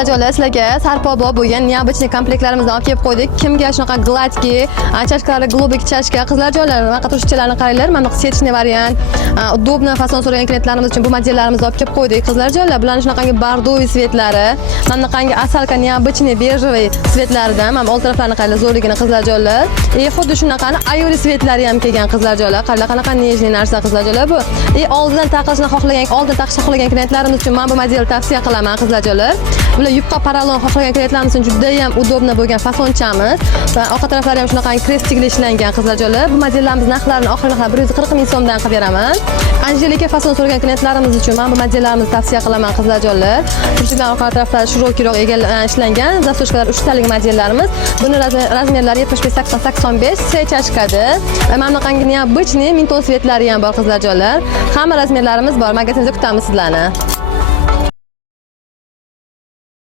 qizlar joylar sizlarga sarpobob bo'lgan neobычный komplektlarimizni olib kelib qo'ydik. Kimga shunaqa gladki, chashkalari globik chashka, qizlar joylar faqat ruschalarini qaranglar. Mana bu sechniy variant, удобно fason so'ragan klientlarimiz uchun bu modellarimizni olib kelib qo'ydik. Qizlar joylar bularning shunaqangi bordoviy svetlari, mana bunaqangi asalka neobычный bejевый svetlaridan, mana old taraflarini qaranglar, zo'rligini qizlar joylar. Xuddi shunaqani ayoli svetlari ham kelgan qizlar joylar. Qaranglar qanaqa nejniy narsa qizlar joylar bu. Oldidan taqishni xohlagan klientlarimiz uchun men bu modelni tavsiya qilaman qizlar joylar. Bular yupqa paralon xohlagan klientlarimiz uchun juda ham удобно bo'lgan fasonchamiz va orqa taraflari ham shunaqangi krestikli ishlangan qizlar joylar. Bu modellarimiz narxlarini oxirgi narxlar 140 ming so'mdan qilib beraman. Anjelika fason so'ragan klientlarimiz uchun men bu modellarimizni tavsiya qilaman qizlar joylar. Turchilar orqa taraflari shirokiroq ishlangan, zastochkalar 3 talik modellarimiz. Buni razmerlari 75-80-85 C chashkada. Mana bunaqangi neobычный mintos svetlari ham bor qizlar joylar. Hamma razmerlarimiz bor. Magazinda kutamiz sizlarni.